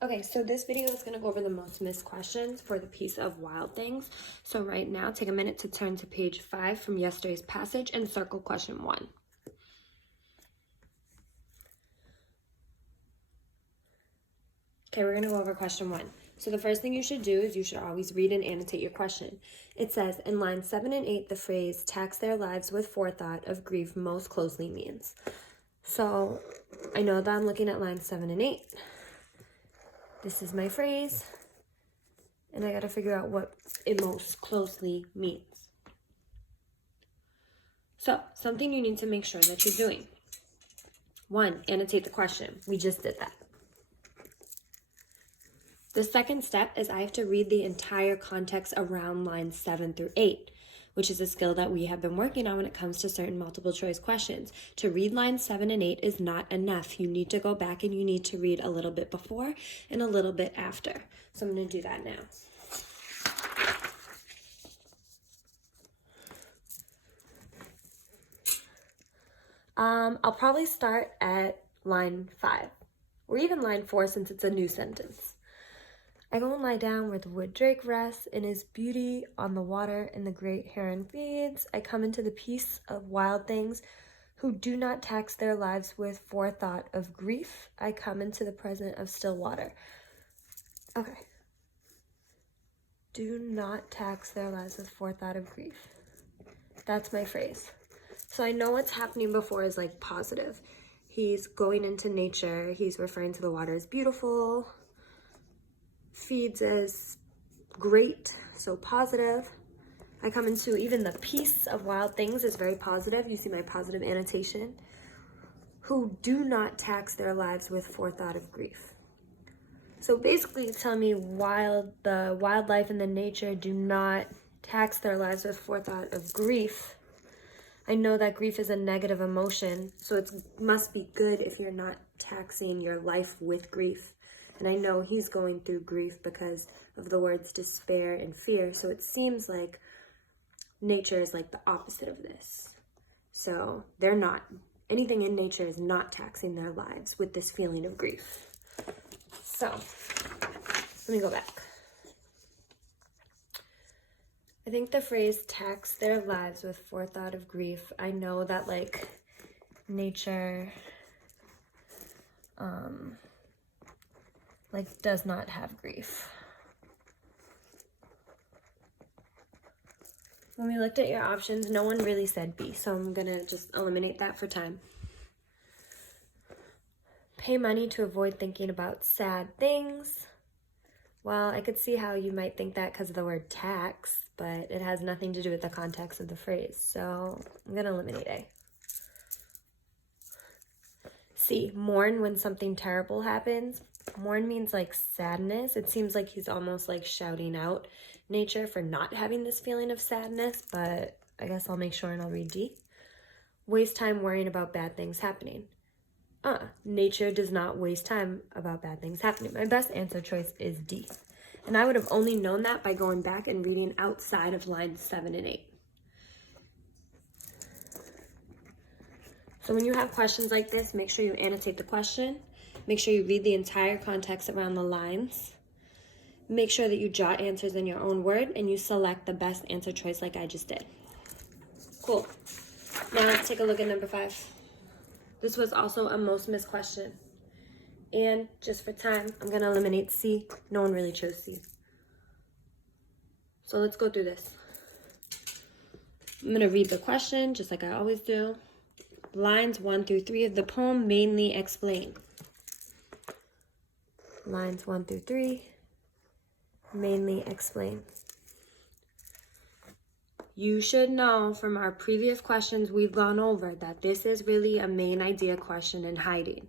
Okay, so this video is going to go over the most missed questions for the piece of Wild Things. So right now, take a minute to turn to page 5 from yesterday's passage and circle question 1. Okay, we're going to go over question 1. So the first thing you should do is you should always read and annotate your question. It says, in lines 7 and 8, the phrase, tax their lives with forethought of grief most closely means. So I know that I'm looking at lines 7 and 8. This is my phrase, and I got to figure out what it most closely means. So, something you need to make sure that you're doing. 1, annotate the question. We just did that. The second step is I have to read the entire context around lines 7 through 8, which is a skill that we have been working on when it comes to certain multiple choice questions. To read lines 7 and 8 is not enough. You need to go back and you need to read a little bit before and a little bit after. So I'm going to do that now. I'll probably start at line 5, or even line 4 since it's a new sentence. I go and lie down where the wood drake rests in his beauty on the water and the great heron feeds. I come into the peace of wild things who do not tax their lives with forethought of grief. I come into the present of still water. Okay. Do not tax their lives with forethought of grief. That's my phrase. So I know what's happening before is like positive. He's going into nature. He's referring to the water as beautiful. Feeds as great, so positive. I come into even the peace of wild things is very positive. You see my positive annotation. Who do not tax their lives with forethought of grief. So basically it's telling me the wildlife and the nature do not tax their lives with forethought of grief. I know that grief is a negative emotion, so it must be good if you're not taxing your life with grief. And I know he's going through grief because of the words despair and fear. So it seems like nature is like the opposite of this. So anything in nature is not taxing their lives with this feeling of grief. So let me go back. I think the phrase tax their lives with forethought of grief, I know that like nature, does not have grief. When we looked at your options, no one really said B, so I'm gonna just eliminate that for time. Pay money to avoid thinking about sad things. Well, I could see how you might think that because of the word tax, but it has nothing to do with the context of the phrase, so I'm gonna eliminate A. C, mourn when something terrible happens. Mourn means like sadness. It seems like he's almost like shouting out nature for not having this feeling of sadness, but I guess I'll make sure and I'll read D. Waste time worrying about bad things happening. Nature does not waste time about bad things happening. My best answer choice is D. And I would have only known that by going back and reading outside of lines 7 and 8. So when you have questions like this, make sure you annotate the question. Make sure you read the entire context around the lines. Make sure that you jot answers in your own word and you select the best answer choice like I just did. Cool. Now let's take a look at number 5. This was also a most missed question. And just for time, I'm going to eliminate C. No one really chose C. So let's go through this. I'm going to read the question just like I always do. Lines 1 through 3 of the poem mainly explain. Lines 1 through 3 mainly explain. You should know from our previous questions we've gone over that this is really a main idea question in hiding.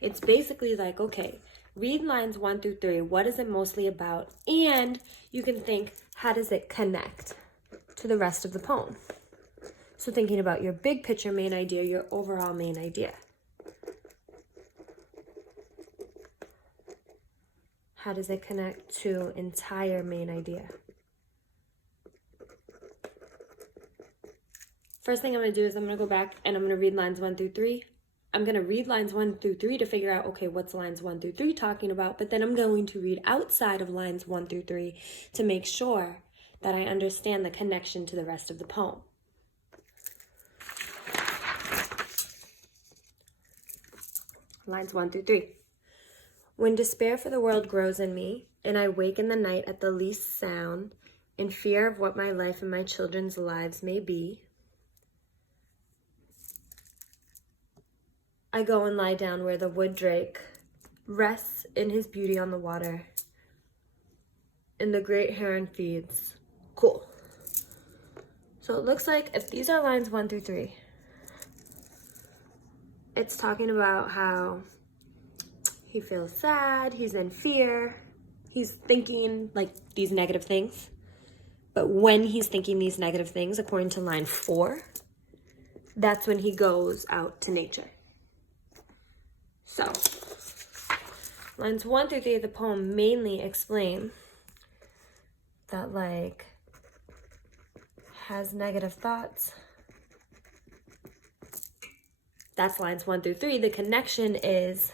It's basically like, okay, read lines 1 through 3. What is it mostly about? And you can think, how does it connect to the rest of the poem? So thinking about your big picture main idea, your overall main idea. How does it connect to entire main idea? First thing I'm going to do is I'm going to go back and I'm going to read lines 1 through 3. I'm going to read lines 1 through 3 to figure out, okay, what's lines 1 through 3 talking about? But then I'm going to read outside of lines 1 through 3 to make sure that I understand the connection to the rest of the poem. Lines 1 through 3. When despair for the world grows in me, and I wake in the night at the least sound, in fear of what my life and my children's lives may be, I go and lie down where the wood drake rests in his beauty on the water, and the great heron feeds. Cool. So it looks like if these are lines 1 through 3, it's talking about how he feels sad, he's in fear, he's thinking like these negative things. But when he's thinking these negative things, according to line 4, that's when he goes out to nature. So, lines 1 through 3 of the poem mainly explain that, like, has negative thoughts. That's lines 1 through 3. The connection is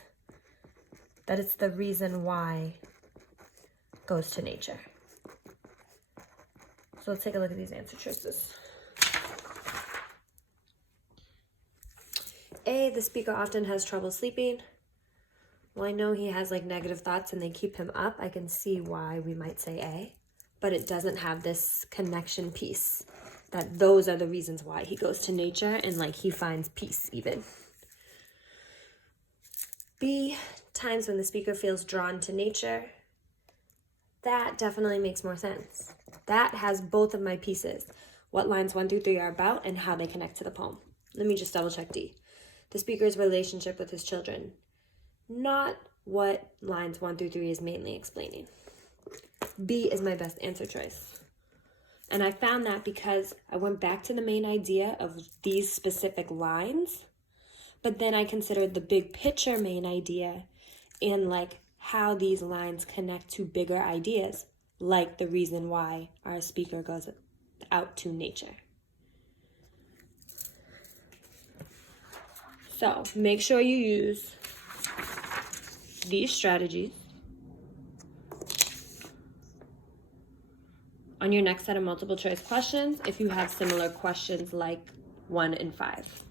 that it's the reason why goes to nature. So let's take a look at these answer choices. A, the speaker often has trouble sleeping. Well, I know he has like negative thoughts and they keep him up. I can see why we might say A, but it doesn't have this connection piece that those are the reasons why he goes to nature and like he finds peace even. B, times when the speaker feels drawn to nature. That definitely makes more sense. That has both of my pieces, what lines 1 through 3 are about and how they connect to the poem. Let me just double check D. The speaker's relationship with his children. Not what lines 1 through 3 is mainly explaining. B is my best answer choice. And I found that because I went back to the main idea of these specific lines, but then I considered the big picture main idea and like how these lines connect to bigger ideas, like the reason why our speaker goes out to nature. So make sure you use these strategies on your next set of multiple choice questions if you have similar questions like 1 and 5.